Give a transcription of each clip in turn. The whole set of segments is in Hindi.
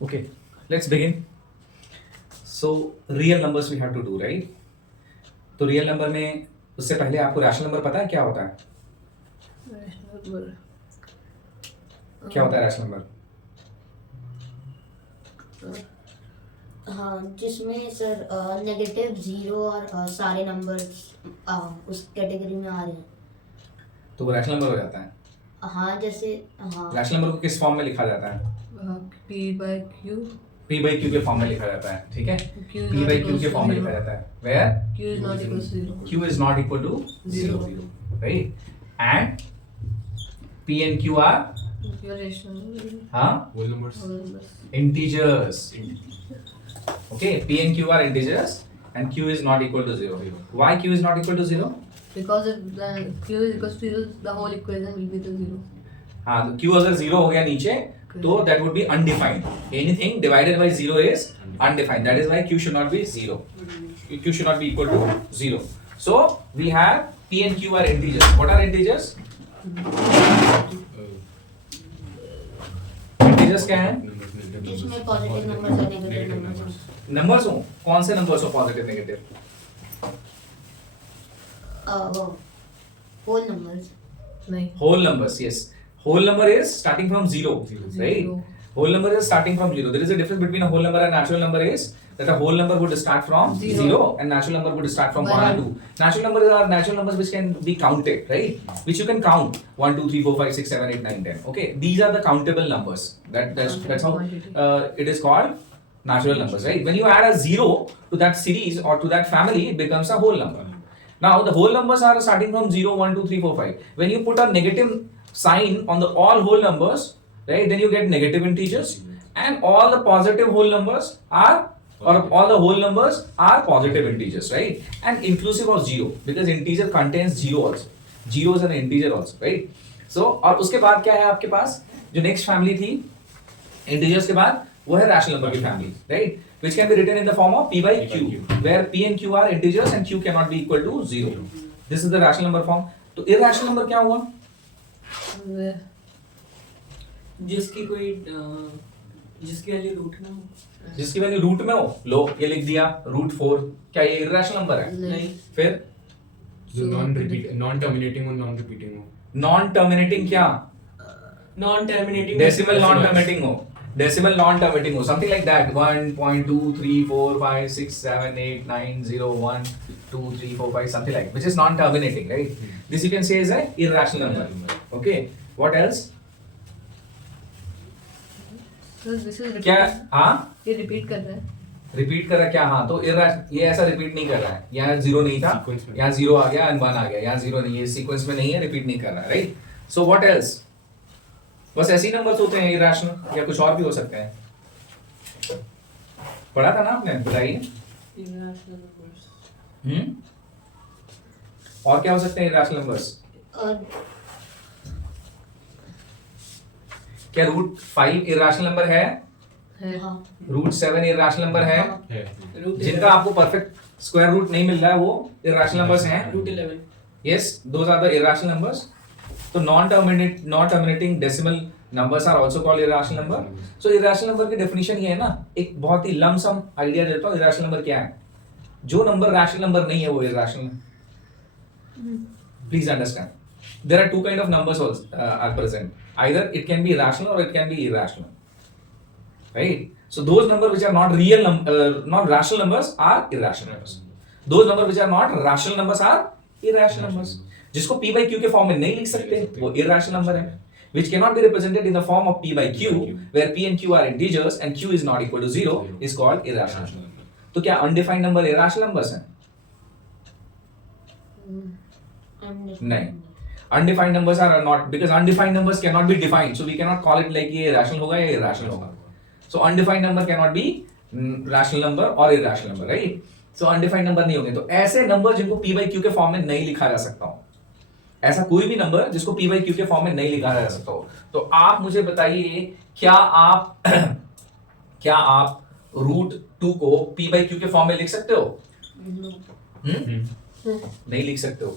Okay, let's begin. So real numbers we have to do, right? तो रियल नंबर में उससे पहले आपको रैशनल नंबर पता है क्या होता है? क्या होता है रैशनल नंबर? हाँ, जिसमें सर नेगेटिव जीरो और सारे नंबर्स उस कैटेगरी में आ रहे हैं। तो वो रैशनल नंबर हो जाता है। हाँ, जैसे हाँ रैशनल नंबर को किस फॉर्म में लिखा जाता है? P/Q. P by Q के फॉर्म में लिखा जाता है, ठीक है? Q is P not by equal Q के to फॉर्म में zero. लिखा जाता है। Where Q is not equal to zero. Q is not equal to Zero. 0, right? And P and Q are Your rational whole numbers. numbers. integers. Okay, P and Q are integers and Q is not equal to 0. Why Q is not equal to 0? Because if the Q is equal to zero, the whole equation will be the zero. हाँ, तो Q अगर 0 हो गया नीचे तो that would be undefined. Anything divided by 0 is undefined. That is why Q should not be 0. Q should not be equal to 0. So we have P and Q are integers. What are integers? Integers क्या हैं? जिसमें पॉजिटिव नंबर्स और नेगेटिव नंबर्स। नंबर्स हो, कौन से नंबर्स हो पॉजिटिव नेगेटिव? वो होल नंबर्स। नहीं. Whole numbers, yes. Whole number is starting from 0, right? Zero. Whole number is starting from 0. There is a difference between a whole number and natural number is that a whole number would start from Zero. 0 and natural number would start from 1 and 2. Natural numbers are natural numbers which can be counted, right? Which you can count 1, 2, 3, 4, 5, 6, 7, 8, 9, 10. Okay, these are the countable numbers. That's how it is called natural numbers, right? When you add a 0 to that series or to that family, it becomes a whole number. Now the whole numbers are starting from 0, 1, 2, 3, 4, 5. When you put a negative sign on the all whole numbers, right, then you get negative integers, and all the positive whole numbers are, or all the whole numbers are positive integers, right, and inclusive of 0 because integer contains 0 also. 0 is an integer also, right? So और उसके बाद क्या है आपके पास जो next family थी integers के बाद वो है rational number की family, right, which can be written in the form of P by Q, where P and Q are integers and Q cannot be equal to 0. This is the rational number form. तो irrational number क्या हुआ? जिसकी कोई जिसकी वैल्यू रूट ना हो। जिसकी वैल्यू रूट में हो, लो ये लिख दिया √4, क्या ये irrational number है? नहीं। फिर जो non terminating और non repeating हो. नॉन टर्मिनेटिंग क्या? Non terminating decimal non terminating हो, डेसिमल नॉन टर्मिनेटिंग हो, something like that 1.2 3 4 5 6 7 8 9 0 1 2 3 4 5 something like, which is non terminating, right? This you can say is a irrational number. Okay, what else? So this is क्या? repeat. हाँ, ये रिपीट कर रहा है. रिपीट कर रहा है क्या? हाँ, तो ये ऐसा रिपीट नहीं कर रहा है, यहाँ 0 नहीं था, Sequence में. यहाँ 0 आ गया एंड 1 आ गया, यहाँ 0 नहीं है, सीक्वेंस में नहीं है, रिपीट नहीं कर रहा है, राइट? So what else? बस ऐसे ही नंबर्स होते हैं इरैशनल, या कुछ और भी हो सकते हैं? पढ़ा था ना आपने, बताइए। और क्या हो सकते हैं इरैशनल नंबर्स? क्या √5 इरैशनल नंबर है? हाँ √7 इरैशनल नंबर है? है. जिनका आपको परफेक्ट स्क्वायर रूट नहीं मिल रहा है वो इरैशनल नंबर्स हैं। √11 Yes, those are the irrational numbers. So non-terminating decimal numbers are also called irrational number. So irrational number की definition ये है ना, एक बहुत ही लमसम आइडिया देता हूँ irrational number क्या है। जो नंबर rational number नहीं है वो irrational है। Please understand. There are two kind of numbers also are present. Either it can be rational or it can be irrational. Right? So those numbers which are not not rational numbers are irrational numbers. Those numbers which are not rational numbers are irrational numbers. जिसको P by Q के फॉर्म में नहीं लिख सकते वो irrational number है, which cannot be represented in the form of P by Q, where P and Q are integers and Q is not equal to 0, is called irrational. तो क्या undefined number irrational numbers हैं? नहीं. Undefined numbers are not, because undefined numbers cannot be defined, so we cannot call it like ये rational होगा या irrational होगा. So undefined number cannot be rational number or irrational number, right? So undefined number नहीं होंगे, तो ऐसे नंबर जिनको P by Q के फॉर्म में नहीं लिखा जा सकता हो, ऐसा कोई भी नंबर जिसको P by Q के फॉर्म में नहीं लिखा जा सकता हो, तो आप मुझे बताइए क्या आप √2 को P by Q के फॉर्म में लिख सकते हो? नहीं लिख सकते हो.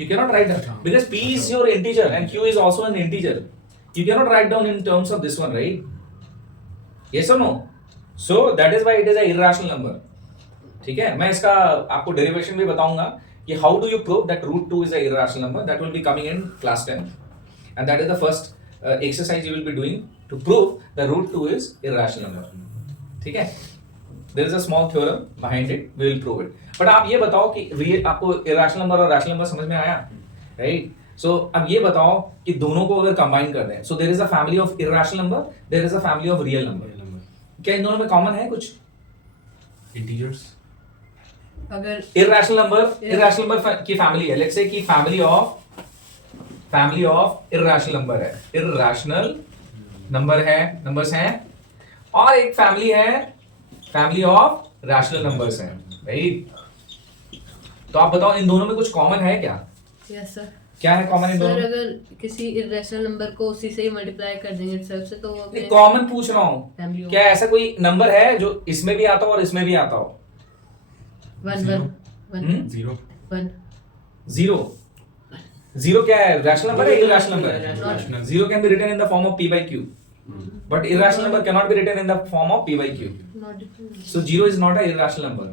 You cannot write that because P is your integer and Q is also an integer. You cannot write down in terms of this one, right? yes or no? So that is why it is a irrational number. ठीक है, मैं इसका आपको डेरिवेशन भी बताऊंगा कि how do you prove that root 2 is a irrational number. That will be coming in class 10, and that is the first exercise you will be doing to prove the root 2 is irrational number. ठीक है, there is a small theorem behind it, we will prove it. But आप ये बताओ कि real आपको irrational number और rational number समझ में आया, right? So अब ये बताओ कि दोनों को अगर combine कर दें, so there is a family of irrational number, there is a family of real number. क्या इन दोनों में common है कुछ? Integers. अगर irrational number की family है, let's say कि family of irrational number है, irrational number है, numbers हैं, और एक family है, family of rational numbers हैं, right? तो आप बताओ इन दोनों में कुछ common है क्या? Yes sir. क्या है common इन सर दोनों में? अगर किसी इरेशनल नंबर को उसी से ही मल्टीप्लाई कर देंगे itself से तो वो नहीं, common पूछ रहा हूँ, फैमिली क्या ऐसा कोई number है जो इसमें भी आता हो और इसमें भी आता हो? 1 Zero. 1 Zero. 1 Zero क्या है? Rational number है, irrational number है? Rational. Zero can be written in the form of p by q, but irrational number cannot be written in the form of p by q. Not different. So zero is not a irrational number.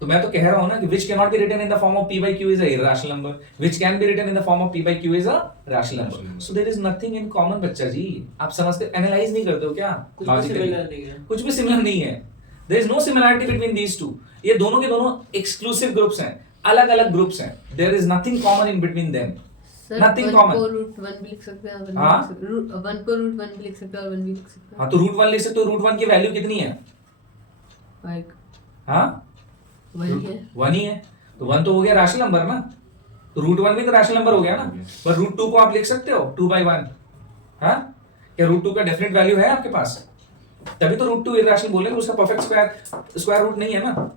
तो मैं तो कह रहा हूँ ना कि which cannot be written in the form of p by q is a irrational number, which can be written in the form of p by q is a rational number. So there is nothing in common बच्चा जी, आप समझते एनालाइज नहीं करते हो क्या? कुछ भी Logically. similar नहीं है। कुछ भी सिमिलर नहीं है. There is no similarity between these two. ये दोनों के दोनों exclusive groups हैं, अलग अलग groups हैं. There is nothing common in between them. Sir Nothing 1 common. को रूट 1 भी लिख सकते हैं और 1 भी हाँ? लिख सकते हैं। 1 को रूट 1 भी लिख सकते हैं और 1 भी लिख सकते हाँ हैं। तो रूट 1 लिख सकते हो. रूट 1 की वैल्यू कितनी है? लाइक हाँ, वही है। 1 ही है. तो 1 तो हो गया rational number ना. तो रूट 1 भी तो rational number हो गया ना. पर रूट 2 को आप लिख सकते हो 2 by 1. हाँ, क्या रूट 2 का डेफिनेट वैल्यू है आपके पास? तभी तो रूट 2 इरेशनल बोल रहे हैं, उसका परफेक्ट स्क्वायर रूट नहीं है ना.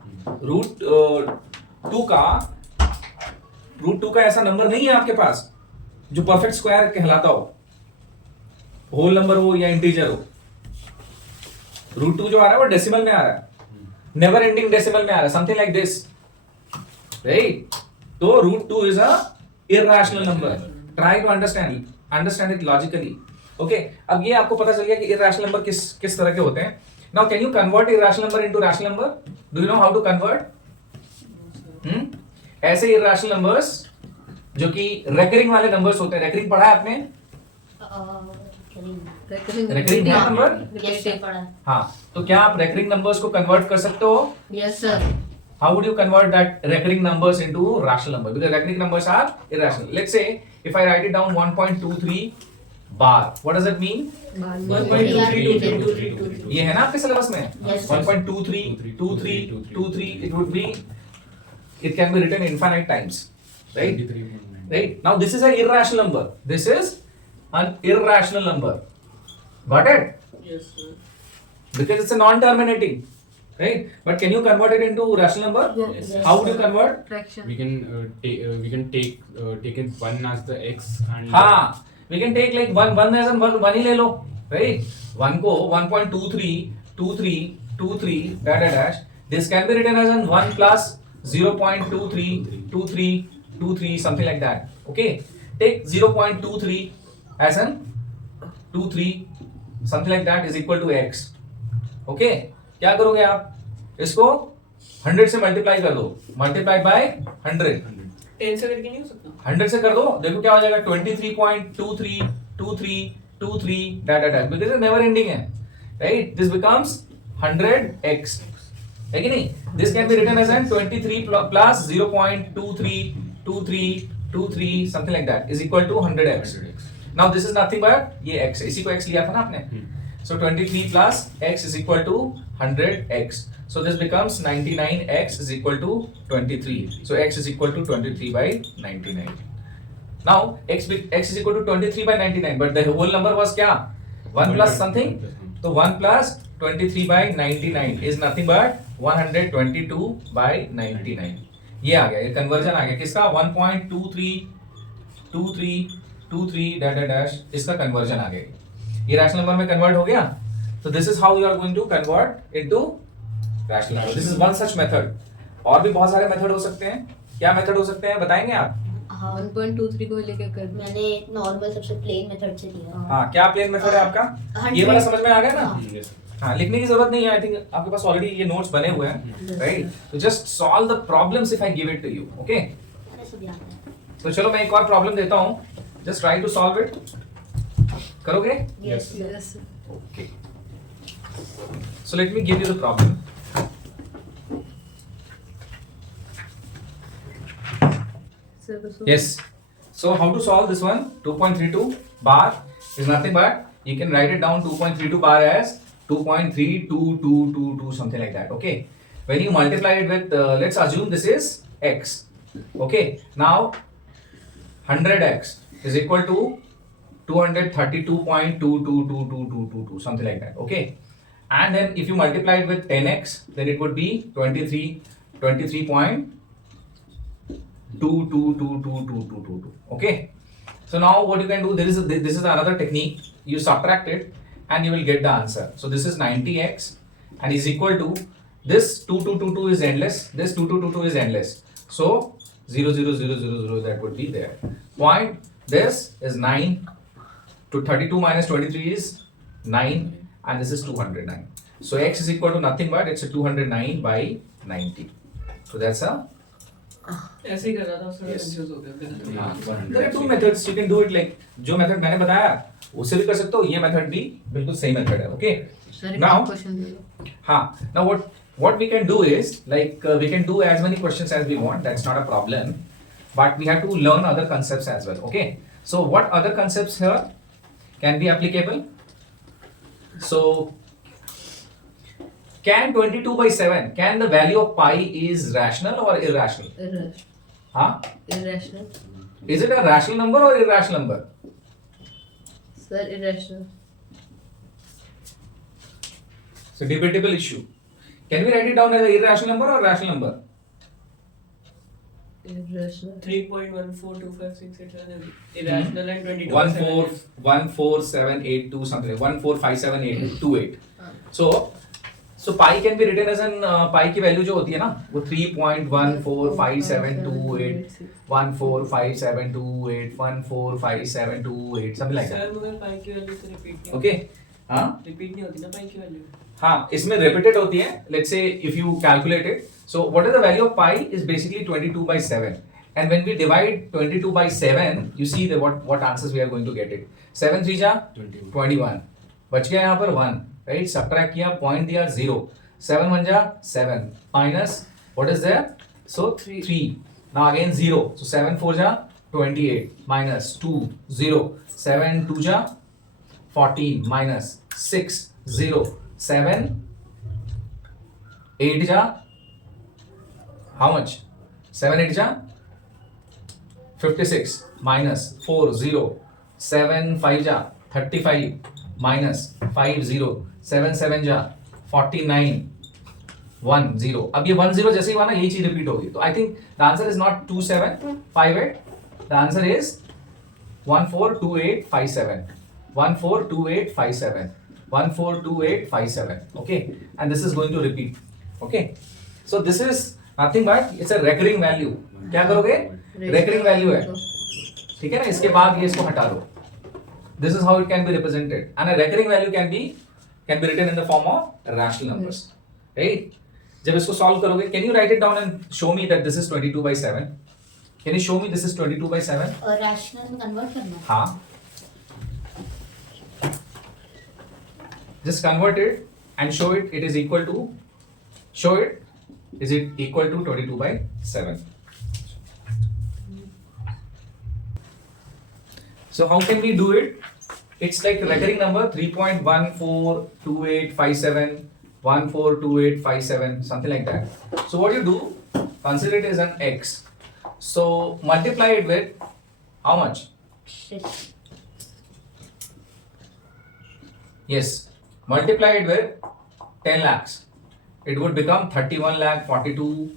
रूट 2 का ऐसा नंबर नहीं है आपके पास जो परफेक्ट स्क्वायर कहलाता हो, होल नंबर हो या इंटीजर हो. रूट 2 जो आ रहा है वो डेसिमल में आ रहा है, नेवर एंडिंग डेसिमल में आ रहा है, समथिंग लाइक दिस, राइट? तो root 2 is a irrational number. Try to understand it logically. Okay, अब ये आपको पता चल गया कि इरैशनल नंबर किस तरह के होते हैं. Now can you convert irrational number into rational number? Do you know how to convert? ऐसे इरैशनल नंबर्स जो कि रेकरिंग वाले नंबर्स होते हैं. रेकरिंग पढ़ा है आपने? रेकरिंग हाँ, नंबर? yes sir, पढ़ा है. हाँ, तो क्या आप रेकरिंग नंबर्स को कन्वर्ट कर सकते हो? Yes sir. How would you convert that recurring numbers into rational number? Because recurring numbers are irrational. Let's say if I write it down 1.23 bar, what does that mean? 1.232323. ये है ना आपके सिलेबस में? Yes, 1.232323 it would be, it can be written infinite times, right? 23.9. Right? Now this is an irrational number. This is an irrational number. Got it? Yes, sir. Because it's a non-terminating, right? But can you convert it into rational number? Yes. How would you convert? Fraction. We can take it 1 as the x and हाँ, we can take like one as in one ही ले लो, right? 1 को 1.232323 dash. This can be written as in 1 plus 0.232323 something like that. Okay, take 0.23 as in 23 something like that is equal to x. Okay, क्या करोगे आप? इसको 100 से मल्टीप्लाई कर दो. Multiply by 100. 10 से करके नहीं हो सकता? 100 से कर दो, देखो क्या हो जाएगा. 23.232323 dash because it's never ending है, right? This becomes 100x, है कि नहीं? This can be written as 23 plus 0.232323 something like that is equal to 100x. Now this is nothing but ये x, इसी को x लिया था ना आपने. So 23 plus x is equal to 100x. So this becomes 99x is equal to 23. So x is equal to 23 by 99. Now x is equal to 23 by 99, but the whole number was क्या? 1 plus something. So 1 plus 23 by 99 is nothing but 122 by 99. ये आ गया, ये कन्वर्जन आ गया किसका? 1.232323 dash इसका कन्वर्जन आ गया. ये रैशनल नंबर में कन्वर्ट हो गया. So this is how you are going to convert into rational number. This is one such method. और भी बहुत सारे मेथड हो सकते हैं. क्या मेथड हो सकते हैं बताएंगे आप? हाँ 1.23 को लेके कर दिया। मैंने नॉर्मल सबसे प्लेन मेथड से किया हाँ क्या प्लेन मेथड है आपका? ये वाला समझ में आ गया ना? Yes. हाँ लिखने की जरूरत नहीं है, आई थिंक आपके पास ऑलरेडी ये नोट्स बने हुए हैं, राइट? तो just solve the problems if I give it to you, okay? अरे सब याद है तो चलो मैं एक और प्रॉब्लम देता हूँ, just try to solve it. करोगे? Yes Yes. Okay. So let me give you the problem. So, Yes. So how to solve this one? 2.32 bar is nothing but you can write it down 2.32 bar as 2.322222 something like that. Okay. When you multiply it with let's assume this is x. Okay. Now 100x is equal to 232.222222 something like that. Okay. And then if you multiply it with 10x, then it would be 23.222222. Okay. So now what you can do, this is another technique. You subtract it and you will get the answer. So this is 90x and is equal to this 2222 is endless. This 2222 is endless. So 0 0 0 0 0 that would be there. Point. This is 9 to 32 minus 23 is 9 and this is 209. So x is equal to nothing but it's a 209 by 90. So that's a ऐसे ही कर रहा था थोड़ा Yes. कंफ्यूज हो गया there are two methods you can do it like जो method मैंने बताया उससे भी कर सकते हो, ये method भी बिल्कुल सही method है, okay? Sir, एक Now- और question दे दो। हाँ, now what we can do is like we can do as many questions as we want, that's not a problem, but we have to learn other concepts as well, okay? So what other concepts here can be applicable? So can 22 by 7, can the value of pi is rational or irrational? Irrational. Huh? Irrational. Is it a rational number or irrational number? Sir, irrational. So debatable issue. Can we write it down as an irrational number or rational number? Irrational. 3.1425687 irrational and 22 14782 something like 1457828. So pi can be written as an pi की वैल्यू जो होती है ना वो 3.1457228 1457228 1457228 something like that. सर मगर पाई की वैल्यू तो रिपीट नहीं Okay? हाँ रिपीट नहीं होती ना पाई की वैल्यू हाँ इसमें repeated होती है. Let's say if you calculate it, so what is the value of pi is basically 22 by 7, and when we divide 22 by 7 you see the what answers we are going to get it. 7 3 जा 21 बच गया यहाँ पर 1, right? Subtract किया, point दिया 0, 7 1 जा 7 minus what is there? So 3. Now again 0, so 7 4 जा 28 minus 2 0, 7 2 जा 14 minus 6 0, 7 8 जा how much? 7 8 जा 56 minus 4 0, 7 5 जा 35 minus 5 0, 7 7 जा 49 1 0. अब ये 1 0 जैसे ही हुआ ना यही चीज रिपीट होगी. तो I think the answer is not 2758, the answer is 142857 142857 142857. Okay, and this is going to repeat. Okay, so this is nothing but it's a recurring value. क्या करोगे? Recurring value है, ठीक है ना? इसके बाद ये इसको हटा दो. This is how it can be represented, and a recurring value can be written in the form of rational numbers, right? जब इसको solve करोगे, can you write it down and show me that this is 22 by 7? Can you show me this is 22 by 7? Rational में कन्वर्ट करना है हाँ. Just convert it and show it. It is equal to. Show it. Is it equal to 22 by 7? So how can we do it? It's like recurring number 3.142857 142857 something like that. So what you do? Consider it as an x. So multiply it with how much? 6 Yes. Multiply it with 10 lakhs. It would become 31 lakh 42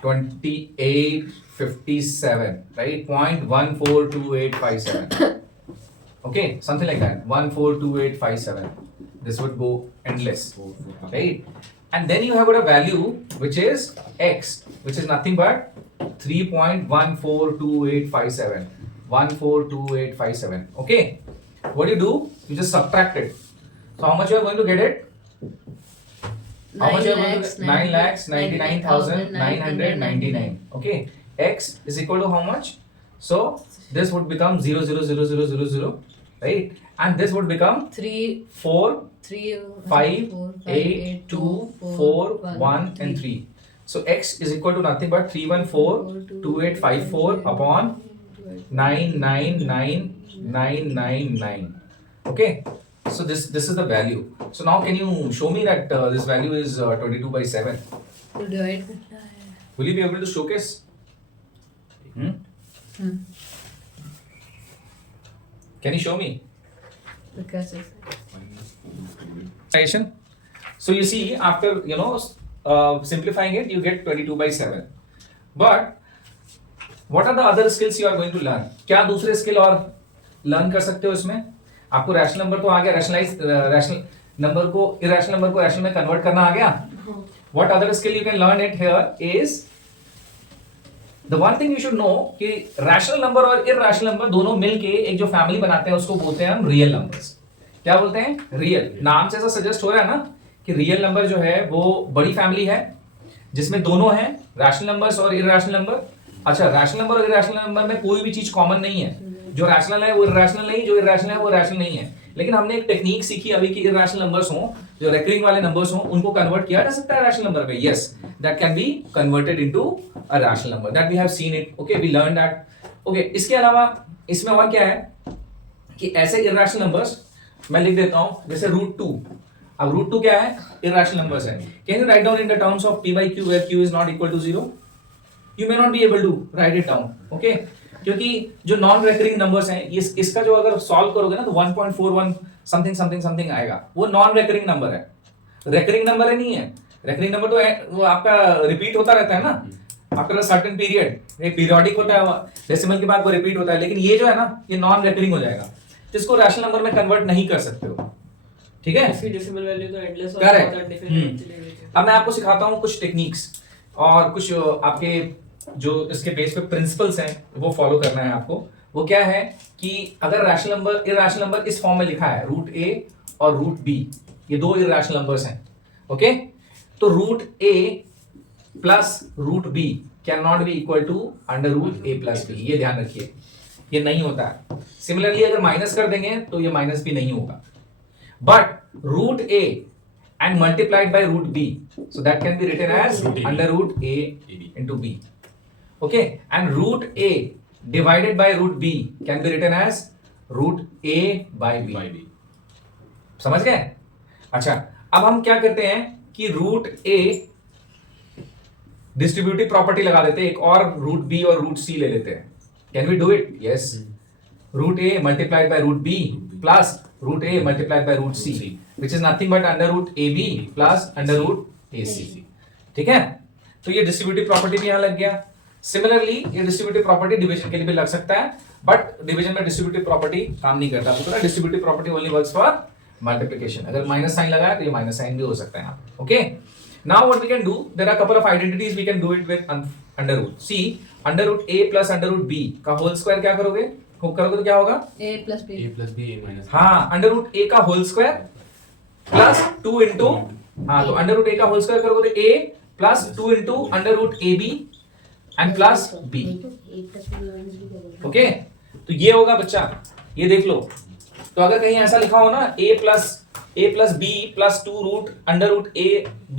28 57, right? 0.142857. Okay, something like that. 142857. This would go endless, right? And then you have got a value which is x, which is nothing but 3.142857. 142857. Okay. What do you do? You just subtract it. So how much you are going to get it? How much you are going to get? 9,99,999. Okay. X is equal to how much? So this would become 0,000,000, right? And this would become 3, 4, 3, 5, 8, 2, 4, 1 and 3. So x is equal to nothing but 3142854 upon 999999. Okay. So this is the value. So now can you show me that this value is 22/7? to divide करना है. Will you be able to showcase? Can you show me? तो कैसे? So you see, after simplifying it, you get 22/7. But what are the other skills you are going to learn? क्या दूसरे स्किल और लर्न कर सकते हो इसमें? आपको रैशनल नंबर तो आ गया, रैशनल नंबर को इरेशनल नंबर को रैशनल में कन्वर्ट करना आ गया. What other skill you can learn it here is the one thing you should know कि रैशनल नंबर और इरेशनल नंबर दोनों मिलके एक जो फैमिली बनाते हैं उसको बोलते हैं हम रियल नंबर्स. क्या बोलते हैं? रियल. नाम से ऐसा सजेस्ट हो रहा है ना कि रियल नंबर जो है वो बड़ी फैमिली है जिसमें दोनों हैं, रैशनल नंबर्स और इरेशनल नंबर. अच्छा, रैशनल नंबर और इरेशनल नंबर में कोई भी चीज कॉमन नहीं है. जो रैशनल है वो इरेशनल नहीं, जो इरेशनल है वो रैशनल नहीं है. लेकिन हमने एक टेक्निक सीखी अभी कि इरेशनल नंबर्स हो, जो रिकरिंग वाले नंबर्स हो, उनको कन्वर्ट किया जा सकता है रैशनल नंबर में. Yes, that can be converted into a rational number. That we have seen it. Okay, we learn that. Okay, इसके अलावा इसमें और क्या है कि ऐसे इरेशनल नंबर्स मैं लिख देता हूं जैसे √2. अब √2 क्या है? इरेशनल नंबर्स है. Can you write down in the terms of p/q where q is not equal to 0? You may not be able to write it down. Okay? क्योंकि जो नॉन रेकरिंग नंबर्स हैं इसका जो अगर सॉल्व करोगे ना तो 1.41 समथिंग समथिंग समथिंग आएगा. वो नॉन रेकरिंग नंबर है. रेकरिंग नंबर नहीं है. रेकरिंग नंबर तो वो आपका रिपीट होता रहता है ना आफ्टर अ सर्टेन पीरियड. ये पीरियोडिक होता है, डेसिमल के बाद वो रिपीट होता है. लेकिन ये जो है ना ये नॉन रेकरिंग हो जाएगा, जिसको रैशनल नंबर में कन्वर्ट नहीं कर सकते हो. ठीक है? इसकी डेसिमल वैल्यू तो एंडलेस और Correct. डेफिनेटली. अब मैं आपको सिखाता हूँ कुछ टेक्निक्स और कुछ आपके जो इसके बेस पे प्रिंसिपल्स हैं वो फॉलो करना है आपको. वो क्या है कि अगर रैशनल नंबर इरेशनल नंबर इस फॉर्म में लिखा है √a और √b, ये दो इरेशनल नंबर्स हैं. ओके, तो √a plus √b can not be equal to √a plus b. ये ध्यान रखिए, ये नहीं होता है. सिमिलरली अगर माइनस कर देंगे तो ये माइनस भी नहीं होगा. But √a and multiplied by √b, so that can be written as √a into b. Okay, and √a divided by √b can be written as √a by b. समझ गए? अच्छा, अब हम क्या करते हैं कि √a डिस्ट्रीब्यूटिव प्रॉपर्टी लगा देते हैं, एक और √b और √c ले लेते हैं. Can we do it? Yes. √a multiplied by √b plus √a multiplied by √c, which is nothing but √ab plus √ac. ठीक है? तो ये डिस्ट्रीब्यूटिव प्रॉपर्टी भी यहां लग गया. सिमिलरली ये डिस्ट्रीब्यूटिव प्रॉपर्टी डिवीजन के लिए भी लग सकता है, बट डिवीजन में डिस्ट्रीब्यूटिव प्रॉपर्टी काम नहीं करता. तो distributive property only works for multiplication. अगर माइनस साइन लगाया तो ये माइनस साइन भी हो सकता है. Okay, now what we can do, there are couple of identities we can do it with under root. See √a plus √b का होल स्क्वायर क्या करोगे तो क्या होगा? a plus b. हाँ, √a का होल स्क्वायर प्लस 2 इंटू, हाँ तो √a का होल स्क्वायर करोगे तो a plus 2 into √ab and plus b. Okay, तो ये होगा बच्चा, ये देख लो. तो अगर कहीं ऐसा लिखा हो ना a plus b plus 2 √a b,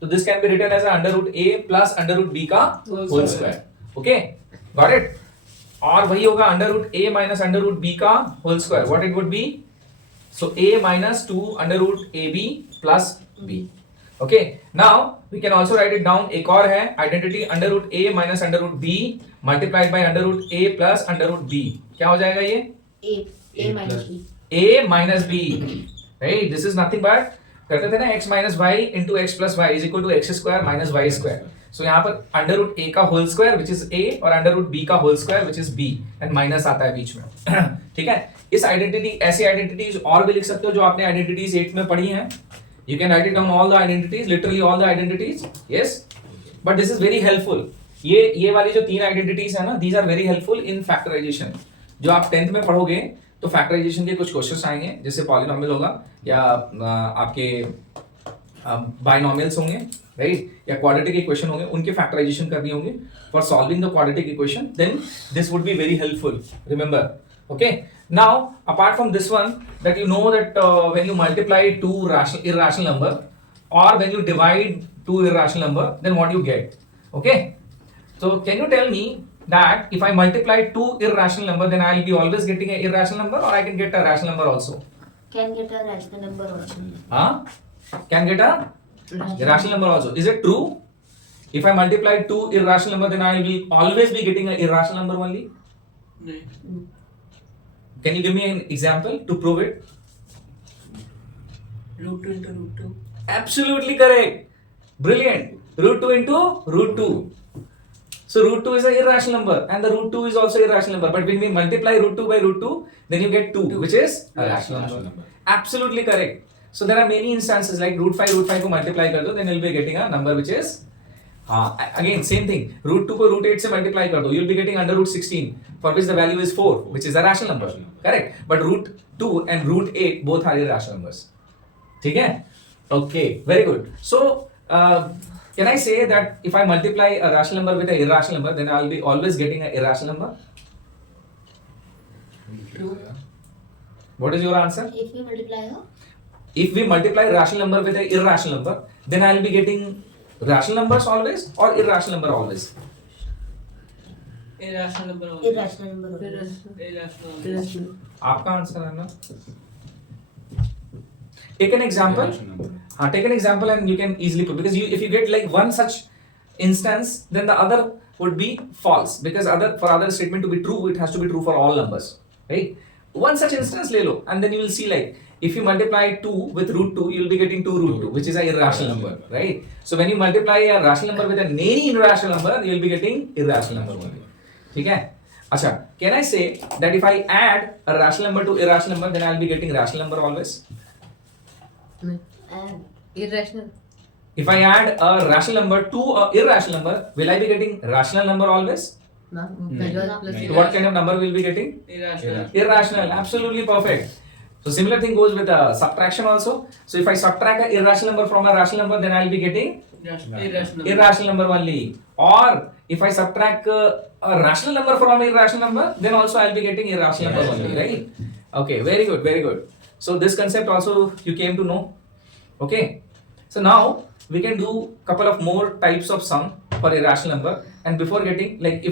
तो this can be written as √a plus √b का whole square. Okay, got it? और वही होगा √a माइनस √b का whole square. What it would be? So a minus 2 √ab plus b. Okay, now we can also write it down. एक और है identity √a minus √b multiplied by √a plus √b. क्या हो जाएगा ये? a minus b. Right, this is nothing but करते थे ना x minus y into x plus y is equal to x square minus y square. So यहाँ पर √a का whole square which is a और √b का whole square which is b and minus आता है बीच में. ठीक है, इस आइडेंटिटी, ऐसी आइडेंटिटीज और भी लिख सकते हो जो आपने आइडेंटिटीज 8 में पढ़ी हैं. You can write it down all the identities, literally all the identities. Yes, but this is very helpful ये वाली जो 3 आइडेंटिटीज है ना, these are very helpful in factorization. जो आप 10th में पढ़ोगे तो फैक्टराइजेशन के कुछ क्वेश्चंस आएंगे, जैसे पॉलिनोमियल होगा या आपके बाइनोमियल्स होंगे, राइट, या क्वाड्रेटिक इक्वेशन होंगे, उनके फैक्टराइजेशन करनी होंगे for solving the quadratic equation, then this would be very helpful, remember. Okay, now apart from this one, that you know that when you multiply two irrational number or when you divide two irrational number, then what you get? Okay, so can you tell me that if I multiply two irrational number, then I'll be always getting an irrational number, or I can get a rational number also? Can get a rational number also. Can get a rational number also. Is it true? If I multiply two irrational number, then I will always be getting an irrational number only. नहीं. Can you give me an example to prove it? Root 2 into root 2. Absolutely correct. Brilliant. Root 2 into root 2. So root 2 is an irrational number and the root 2 is also irrational number. But when we multiply root 2 by root 2, then you get 2, which is a rational number. Absolutely correct. So there are many instances like root 5 को multiply कर दो, then you'll be getting a number which is again same thing. Root 2 को root 8 से multiply कर दो, you'll be getting under root 16, for which the value is 4, which is a rational number. Correct. But root 2 and root 8 both are irrational numbers. ठीक है? Okay, very good. So can I say that if I multiply a rational number with an irrational number, then I'll be always getting an irrational number? True. What is your answer? If we multiply her, If we multiply rational number with an irrational number, then I'll be getting rational numbers always or irrational number always? Irrational number. irrational number also. Irrational. Irrational. आपका आंसर है ना? Take an example. Take an example and you can easily put, because if you get like one such instance, then the other would be false, because for other statement to be true, it has to be true for all numbers, right? One such instance ले लो, and then you will see like if you multiply 2 with root 2, you will be getting 2 root 2, which is an irrational number, right? So when you multiply a rational number with any irrational number, you will be getting irrational number only. ठीक है? अच्छा, can I say that if I add a rational number to irrational number, then I will be getting rational number always? And Irrational. If I add a rational number to a irrational number, will I be getting rational number always? No. Pehले वाला plus So what kind of number will be getting? Irrational. Irrational, absolutely perfect. So similar thing goes with subtraction also. So if I subtract an irrational number from a rational number, then I will be getting Irrational. irrational number only. Or if I subtract a rational number from an irrational number, then also I will be getting irrational number only, right? Okay, very good, very good. So this concept also you came to know. Okay. So now we can do couple of more types of sum for irrational number. And before getting, like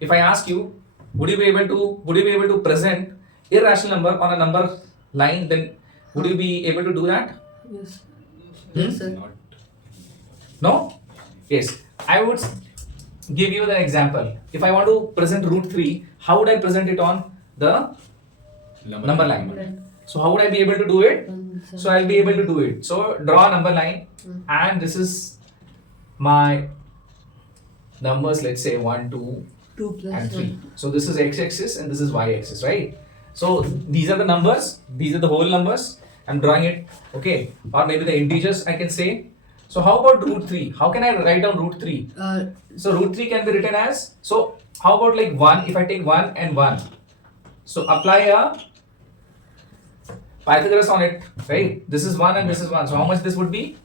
if I ask you, would you be able to present irrational number on a number line, then would you be able to do that? Yes. Yes, sir. No? Yes. I would give you the example. If I want to present root 3, how would I present it on the number line? So how would I be able to do it? So I'll be able to do it. So draw a number line, and this is my numbers, let's say 1, 2, 2 plus and 3. 1. So this is x-axis and this is y-axis, right? So these are the numbers, these are the whole numbers. I'm drawing it, okay? Or maybe the integers I can say. So how about root 3? How can I write down root 3? So root 3 can be written as, so how about like 1, if I take 1 and 1. So apply a Pythagoras on it, right? This is 1 and this is 1. So how much this would be?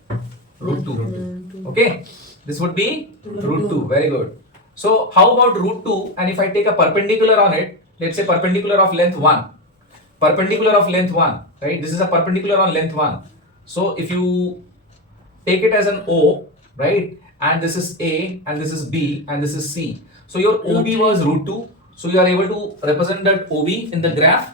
Root 2. Okay? This would be root 2. Very good. So how about root 2, and if I take a perpendicular on it, let's say perpendicular of length 1. Perpendicular of length 1, right? This is a perpendicular on length 1. So if you take it as an O, right? And this is A, and this is B, and this is C. So your OB was root 2. So you are able to represent that OB in the graph,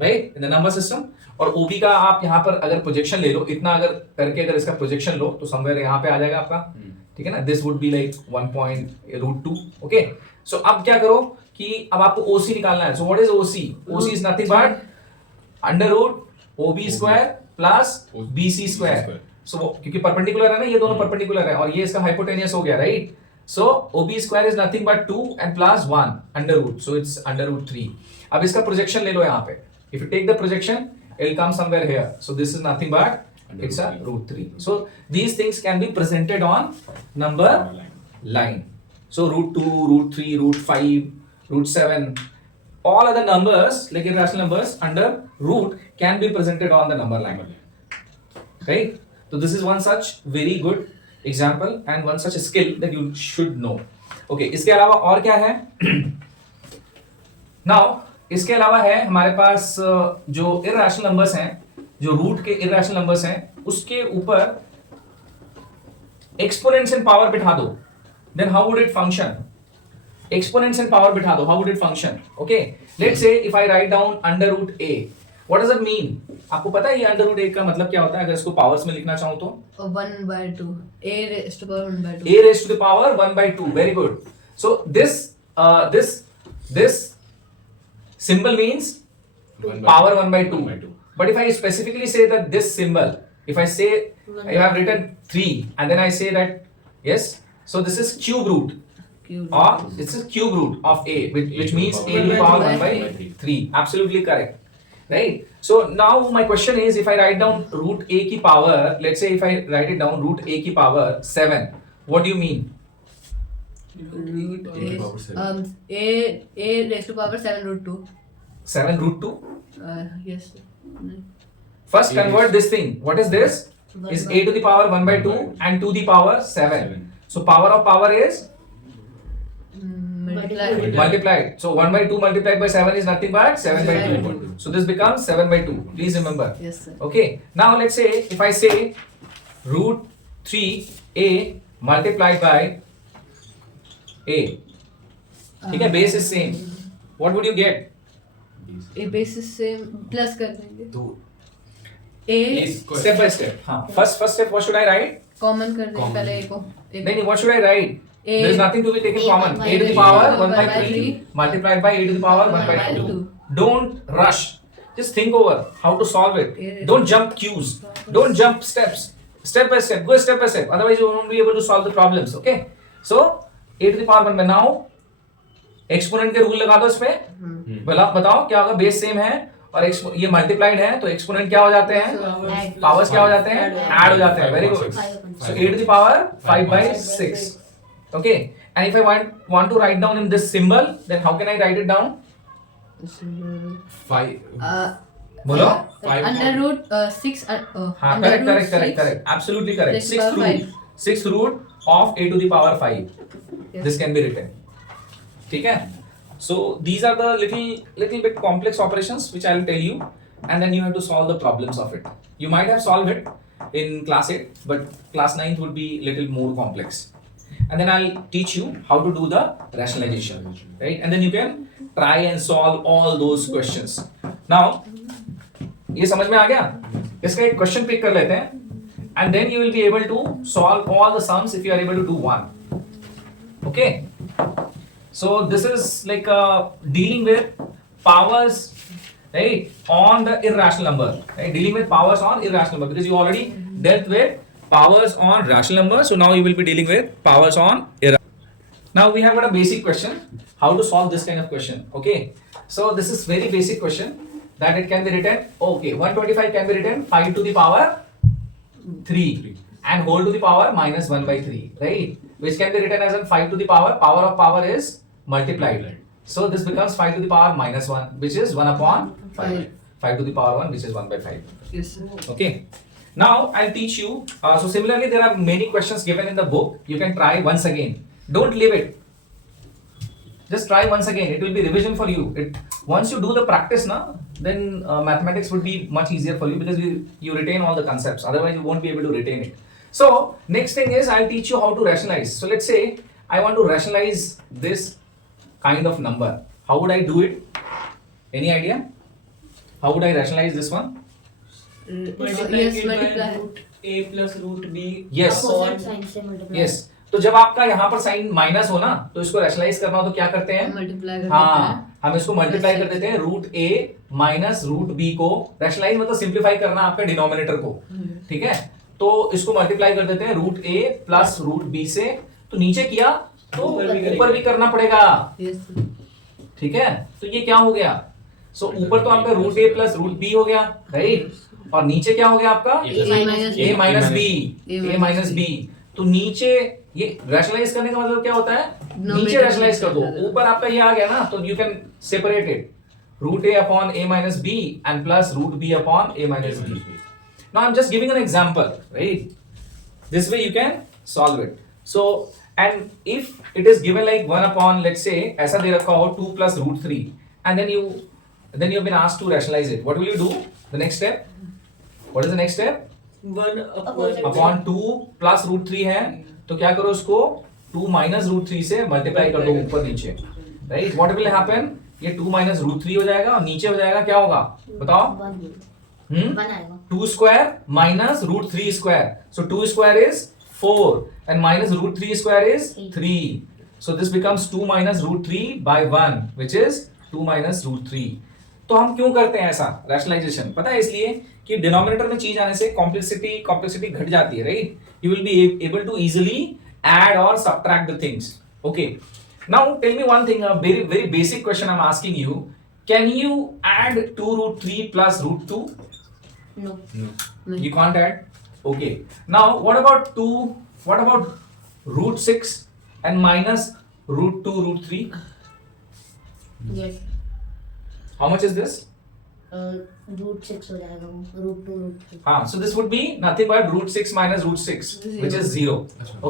right? In the number system. और OB का आप यहाँ पर अगर प्रोजेक्शन ले लो, इतना अगर करके अगर इसका प्रोजेक्शन लो, तो समवेयर यहाँ पे आ जाएगा आपका, ठीक है ना? This would be like 1.√2. Okay. So अब क्या करो कि अब आपको OC निकालना है. So what is OC? OC is nothing but under root OB square plus BC square. So क्योंकि परपेंडिकुलर है ना, ये दोनों परपेंडिकुलर है और ये इसका हाइपोटेनियस हो गया, right? So OB square is nothing but 2 and plus 1 under root. So it's under root 3. अब इसका प्रोजेक्शन ले लो यहाँ पे. If you take the projection, it will come somewhere here. So this is nothing but it's a root 3. So these things can be presented on number line. So root 2, root 3, root 5, root 7, all other numbers like irrational numbers under root can be presented on the number line. Right? So this is one such very good example and one such skill that you should know. Okay, इसके अलावा और क्या है? Now इसके अलावा है हमारे पास जो irrational numbers हैं, जो root के irrational numbers हैं, उसके ऊपर exponents and power बिठा दो. Then how would it function? Exponents and power बिठा दो. How would it function? Okay. Let's say if I write down under root a. What does it mean? आपको पता है ये under root a का मतलब क्या होता है? अगर इसको powers में लिखना चाहूँ तो 1/2. A raised to the power 1/2. a raised to the power 1/2. Very good. So this symbol means power 1/2. But if I specifically say that this symbol, if I say I have written 3 and then I say that yes, so this is cube root. Or this is cube root of a, which means a to the power 1/3. Absolutely correct. Right? So now my question is, if I write down root a की power, let's say if I write it down root a की power 7, what do you mean? Root A to the power is 7. a raised to power 7 root 2. 7 root 2? Yes. First convert this thing. What is this? Is a to the power 1/2 and to the power 7. So power of power is Multiply. multiplied. So 1/2 multiplied by 7 is nothing but 7/2. So this becomes 7/2. Please remember. Yes, sir. Okay. Now let's say if I say root 3a multiplied by a. ठीक है, base is same. What would you get? A base is same plus कर देंगे. तो A Step by step. हाँ. First step. What should I write? common कर देंगे Common. पहले A को. नहीं. What should I write? A. There is nothing to be taken A common. by A to the three. power 1 by 1/3 3 multiplied by a to the power 1/2. Don't rush. Just think over how to solve it. Don't jump queues. Don't jump steps. Step by step. Go step by step. Otherwise, you won't be able to solve the problems. Okay. So a to the power 1 में now exponent के rule लगा दो इस पे. बताओ क्या होगा? Base same है और ये multiplied है तो exponent क्या हो जाते हैं? Powers क्या हो जाते हैं? Add हो जाते हैं. Very good. So a to the power 5/6. Okay. And if I want to write down in this symbol, then how can I write it down? 5. बोलो. under root 6 हाँ, under root correct. 6. Absolutely correct. Raised to power 5. Sixth root of a to the power 5. Yes. This can be written. ठीक है? So these are the little bit complex operations which I will tell you, and then you have to solve the problems of it. You might have solved it in class 8, but class 9th would be little more complex. And then I'll teach you how to do the rationalization, right? And then you can try and solve all those questions. Now, ये समझ में आ गया? इसका एक question pick कर लेते हैं, and then you will be able to solve all the sums if you are able to do one. Okay? So this is like dealing with powers, right, on the irrational number, right? Dealing with powers on irrational number, because you already dealt with powers on rational number, so now you will be dealing with powers on irrational. Now we have got a basic question, how to solve this kind of question. Okay, so this is very basic question that it can be written. Okay, 125 can be written 5 to the power 3 and whole to the power minus 1/3, right? Which can be written as in 5 to the power of power is multiplied. So this becomes 5 to the power minus 1, which is 1/5. 5 to the power 1, which is 1/5. Yes, sir. Okay. Now I'll teach you. So similarly, there are many questions given in the book. You can try once again. Don't leave it. Just try once again. It will be revision for you. Once you do the practice, then mathematics would be much easier for you because you retain all the concepts. Otherwise, you won't be able to retain it. So next thing is I'll teach you how to rationalize. So let's say I want to rationalize this kind of number. How would I do it? Any idea? How would I rationalize this one? Multiply Yes, it by multiply. root a plus root b. Yes. Opposite sign से multiply. Yes. तो जब आपका यहाँ पर साइन माइनस हो ना, तो इसको रैशनलाइज करना हो तो क्या करते हैं? मल्टीप्लाई कर हाँ, हम इसको मल्टीप्लाई कर देते हैं रूट ए माइनस रूट बी को. रैशनलाइज मतलब सिंप्लीफाई करना आपका डिनोमिनेटर को, ठीक है? तो इसको मल्टीप्लाई कर देते हैं root a plus root B से. तो नीचे किया तो ऊपर भी करना पड़ेगा, यस ठीक है? तो ये क्या हो गया? सो ऊपर तो आपका root a plus root b हो गया, राइट? और नीचे क्या हो गया आपका? A minus a minus b. A a minus minus B. B. तो नीचे ये रैशनलाइज करने का मतलब क्या होता है, Denominator नीचे रैशनलाइज कर दो, में ऊपर आपका ये आ गया ना, तो you can separate it, root A upon A minus B and plus root B upon A minus B. Now I'm just giving an example, right? This way you can solve it. So, and if it is given like 1 upon, let's say, ऐसा दे रखा हो 2 plus root 3, and then you've been asked to rationalize it. What will you do? The next step? What is the next step? 1 upon Upon 2 plus root 3 है, तो क्या करो उसको 2 minus root 3 से multiply कर दो ऊपर नीचे, right? What will happen? ये 2 minus root 3 हो जाएगा और नीचे हो जाएगा, क्या होगा बताओ? वन आएगा. 2 square minus root 3 square. So 2 square is 4 and minus root 3 square is 3. So this becomes 2 minus root 3 by 1, which is 2 minus root 3. तो हम क्यों करते हैं ऐसा रैशनलाइजेशन? पता है इसलिए कि डिनोमिनेटर में चीज आने से कॉम्प्लेक्सिटी घट जाती है, right? You will be able to easily add और subtract the things. Okay, now tell me one thing, a very basic question I'm asking you. Can you add 2 root 3 plus root 2? No. You can't add. Okay. Now, what about root 6 and minus root 2 root 3? Yes. How much is this? Root 6 हो जाएगा वो, root 2 root 3. So this would be nothing but root 6 minus root 6, which is 0.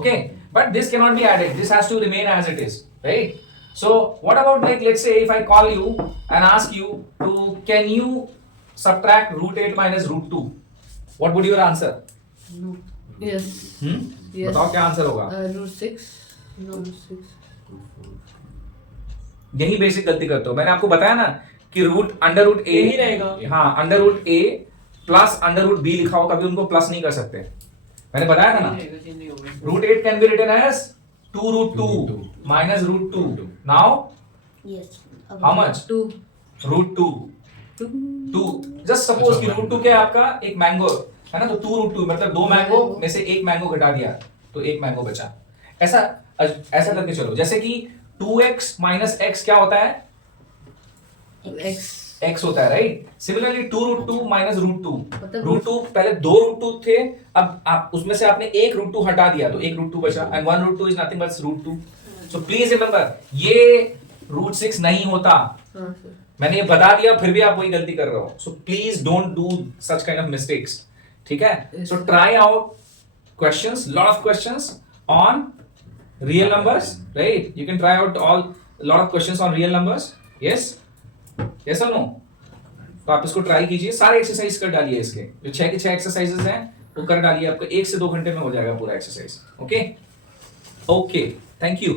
Okay. But this cannot be added. This has to remain as it is, right? So what about, like, let's say if I call you and ask you to, can you subtract root 8 minus root 2? What would your answer? No. Yes. Yes. बताओ क्या आंसर होगा? Root 6. No. Root 6. यही बेसिक गलती करते हो. मैंने आपको बताया ना कि रूट अंडर रूट ए यही रहेगा. हाँ, under root a plus under root B लिखा हो, कभी उनको प्लस नहीं कर सकते. मैंने बताया था ना, चेंज नहीं होगा. Root 8 can be written as 2 root 2 minus root 2. Now Yes. how much? 2. root 2. 2. Just suppose कि root 2 क्या है आपका, एक मैंगो है ना, तो 2 root 2 मतलब 2 मैंगो में से एक मैंगो घटा दिया तो एक मैंगो बचा. ऐसा करके चलो, जैसे कि 2x minus x क्या होता है? X. x होता है, right? Similarly 2 root 2 minus root 2. मतलब root 2 पहले 2 root 2 थे, अब आप उसमें से आपने एक root 2 हटा दिया तो एक root 2 बचा, and 1 root 2 is nothing but root 2. So please remember, ये root 6 नहीं होता. हाँ sir. मैंने ये बता दिया फिर भी आप वही गलती कर रहे हो. So please don't do such kind of mistakes. ठीक है? Yes. So try out questions, lot of questions on real numbers, right? You can try out lot of questions on real numbers. Yes? Yes or no? तो आप इसको ट्राई कीजिए, सारे एक्सरसाइज कर डालिए, इसके जो 6 के 6 एक्सरसाइजेस हैं वो कर डालिए, आपको 1 से 2 घंटे में हो जाएगा पूरा एक्सरसाइज. Okay, thank you.